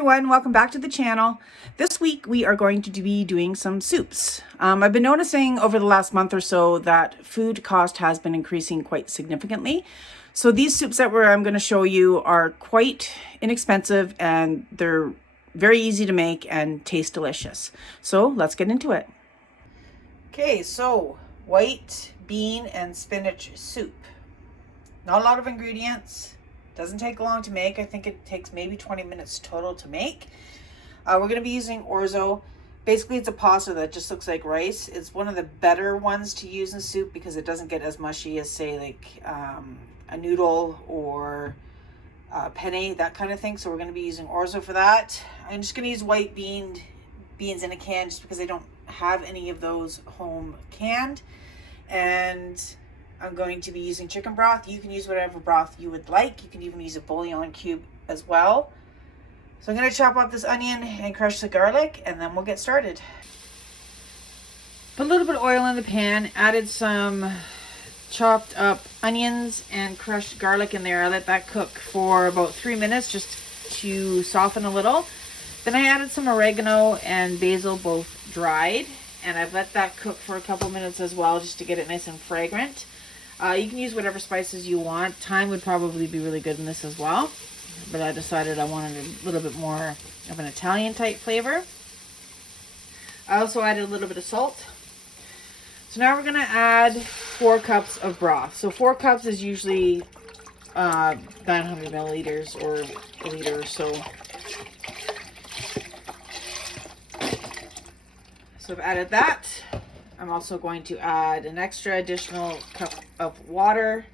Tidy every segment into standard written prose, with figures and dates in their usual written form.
everyone, welcome back to the channel. This week we are going to be doing some soups. I've been noticing over the last month or so that food cost has been increasing quite significantly. So these soups that I'm going to show you are quite inexpensive and they're very easy to make and taste delicious. So let's get into it. Okay, so white bean and spinach soup. Not a lot of ingredients. Doesn't take long to make. I think it takes maybe 20 minutes total to make. We're going to be using orzo. Basically, it's a pasta that just looks like rice. It's one of the better ones to use in soup because it doesn't get as mushy as, say, like a noodle or penne, that kind of thing. So we're going to be using orzo for that. I'm just going to use white beans in a can just because I don't have any of those home canned. And I'm going to be using chicken broth. You can use whatever broth you would like. You can even use a bullion cube as well. So I'm going to chop up this onion and crush the garlic, and then we'll get started. Put a little bit of oil in the pan, added some chopped up onions and crushed garlic in there. I let that cook for about 3 minutes just to soften a little. Then I added some oregano and basil, both dried, and I've let that cook for a couple minutes as well just to get it nice and fragrant. You can use whatever spices you want. Thyme would probably be really good in this as well, but I decided I wanted a little bit more of an Italian type flavor. I also added a little bit of salt. So now we're going to add 4 cups of broth. So 4 cups is usually 900 milliliters or a liter or so. So I've added that. I'm also going to add an additional cup of water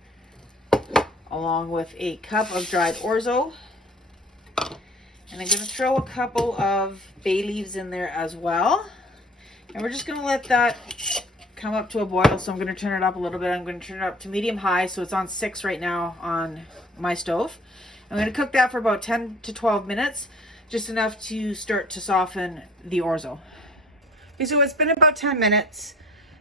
along with a cup of dried orzo. And I'm going to throw a couple of bay leaves in there as well. And we're just going to let that come up to a boil. So I'm going to turn it up a little bit. I'm going to turn it up to medium high. So it's on 6 right now on my stove. I'm going to cook that for about 10 to 12 minutes, just enough to start to soften the orzo. Okay, so it's been about 10 minutes.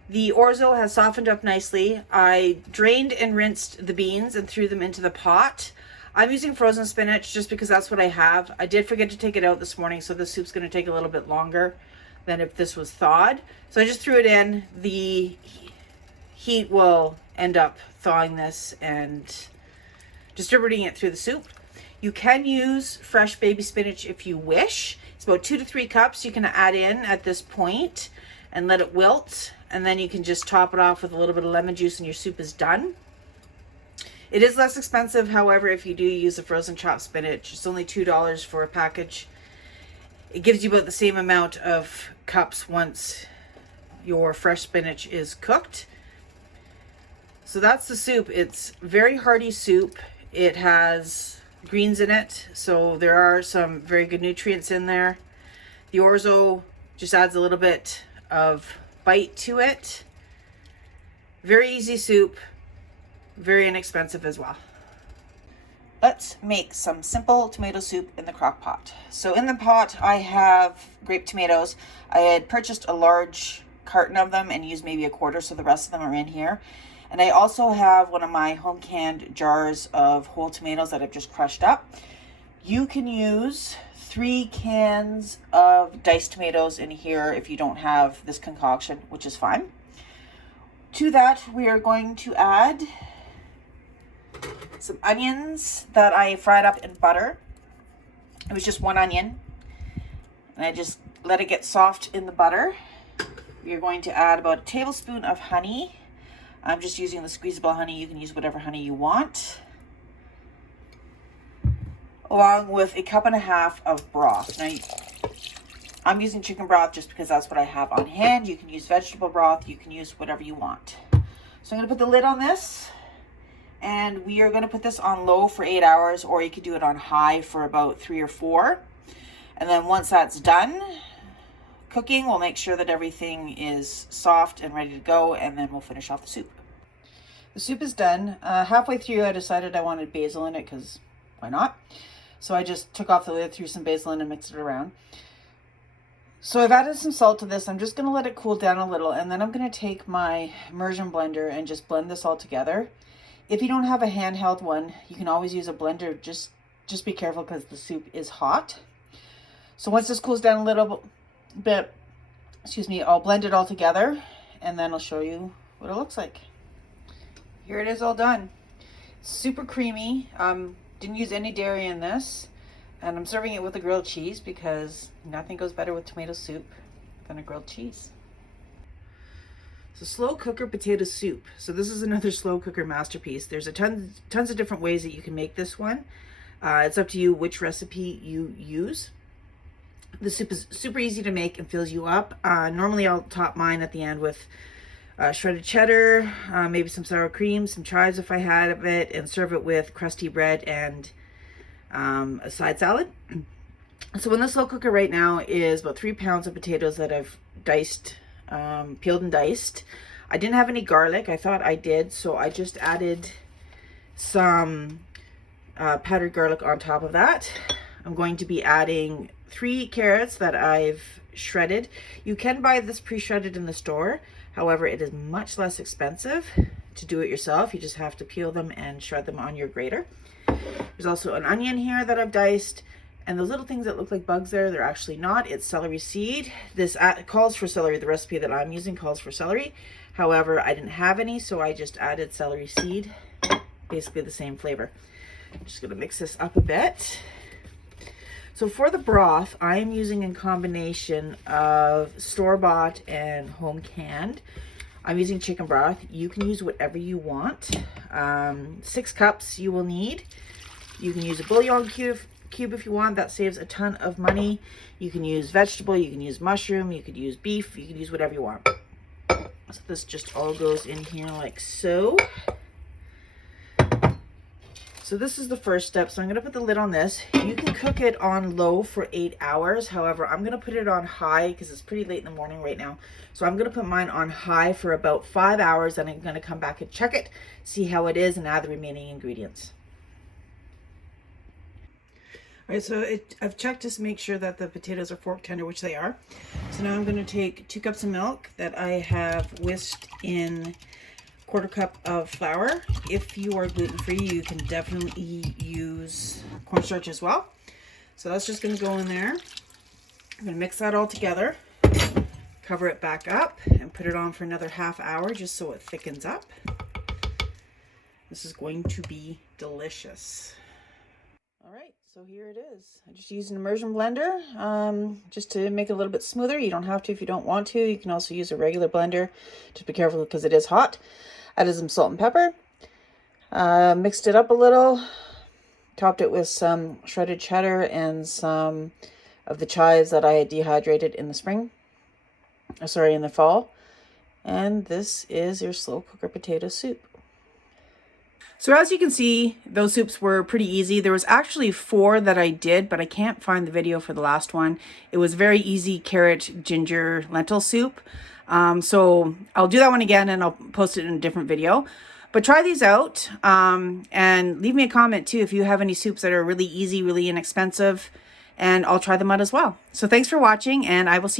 The orzo has softened up nicely. I drained and rinsed the beans and threw them into the pot. I'm using frozen spinach just because that's what I have. I did forget to take it out this morning, so the soup's going to take a little bit longer than if this was thawed. So I just threw it in. The heat will end up thawing this and distributing it through the soup. You can use fresh baby spinach if you wish. It's about 2 to 3 cups you can add in at this point and let it wilt. And then you can just top it off with a little bit of lemon juice and your soup is done. It is less expensive, however, if you do use the frozen chopped spinach. It's only $2 for a package. It gives you about the same amount of cups once your fresh spinach is cooked. So that's the soup. It's very hearty soup. It has greens in it, so there are some very good nutrients in there. The orzo just adds a little bit of bite to it. Very easy soup, very inexpensive as well. Let's make some simple tomato soup in the crock pot. So in the pot I have grape tomatoes. I had purchased a large carton of them and used maybe a quarter, so the rest of them are in here. And I also have one of my home canned jars of whole tomatoes that I've just crushed up. You can use 3 cans of diced tomatoes in here if you don't have this concoction, which is fine. To that, we are going to add some onions that I fried up in butter. It was just 1 onion, and I just let it get soft in the butter. We are going to add about a tablespoon of honey. I'm just using the squeezable honey. You can use whatever honey you want. Along with a 1.5 cups of broth. Now, I'm using chicken broth just because that's what I have on hand. You can use vegetable broth. You can use whatever you want. So I'm going to put the lid on this. And we are going to put this on low for 8 hours, or you could do it on high for about 3 or 4. And then once that's done cooking, we'll make sure that everything is soft and ready to go, and then we'll finish off the soup. The soup is done. Halfway through, I decided I wanted basil in it because why not? So I just took off the lid, threw some basil in, and mixed it around. So I've added some salt to this. I'm just going to let it cool down a little, and then I'm going to take my immersion blender and just blend this all together. If you don't have a handheld one, you can always use a blender. Just be careful because the soup is hot. So once this cools down a little bit, excuse me, I'll blend it all together and then I'll show you what it looks like. Here it is all done. Super creamy. Didn't use any dairy in this. And I'm serving it with a grilled cheese because nothing goes better with tomato soup than a grilled cheese. So slow cooker potato soup. So this is another slow cooker masterpiece. There's tons of different ways that you can make this one. It's up to you which recipe you use. The soup is super easy to make and fills you up. Normally I'll top mine at the end with shredded cheddar, maybe some sour cream, some chives if I had it, and serve it with crusty bread and a side salad. So in the slow cooker right now is about 3 pounds of potatoes that I've diced, peeled and diced. I didn't have any garlic. I thought I did, so I just added some powdered garlic on top of that. I'm going to be adding 3 carrots that I've shredded. You can buy this pre-shredded in the store. However, it is much less expensive to do it yourself. You just have to peel them and shred them on your grater. There's also an onion here that I've diced, and those little things that look like bugs there, they're actually not. It's celery seed. This calls for celery. The recipe that I'm using calls for celery. However, I didn't have any, so I just added celery seed. Basically the same flavor. I'm just gonna mix this up a bit. So for the broth, I am using a combination of store-bought and home canned. I'm using chicken broth. You can use whatever you want. 6 cups you will need. You can use a bullion cube if you want. That saves a ton of money. You can use vegetable, you can use mushroom, you could use beef, you can use whatever you want. So this just all goes in here like so. So this is the first step. So I'm going to put the lid on this. You can cook it on low for 8 hours. However, I'm going to put it on high because it's pretty late in the morning right now. So I'm going to put mine on high for about 5 hours. And I'm going to come back and check it, see how it is, and add the remaining ingredients. All right, so I've checked to make sure that the potatoes are fork tender, which they are. So now I'm going to take 2 cups of milk that I have whisked in 1/4 cup of flour. If you are gluten-free, you can definitely use cornstarch as well. So that's just going to go in there. I'm going to mix that all together, cover it back up, and put it on for another ½ hour just so it thickens up. This is going to be delicious. All right, so here it is. I just used an immersion blender just to make it a little bit smoother. You don't have to if you don't want to. You can also use a regular blender. Just be careful because it is hot. Added some salt and pepper. Mixed it up a little. Topped it with some shredded cheddar and some of the chives that I had dehydrated in the spring. In the fall. And this is your slow cooker potato soup. So as you can see, those soups were pretty easy. There was actually 4 that I did, but I can't find the video for the last one. It was very easy carrot, ginger, lentil soup. So I'll do that one again and I'll post it in a different video. But try these out and leave me a comment too if you have any soups that are really easy, really inexpensive, and I'll try them out as well. So thanks for watching, and I will see you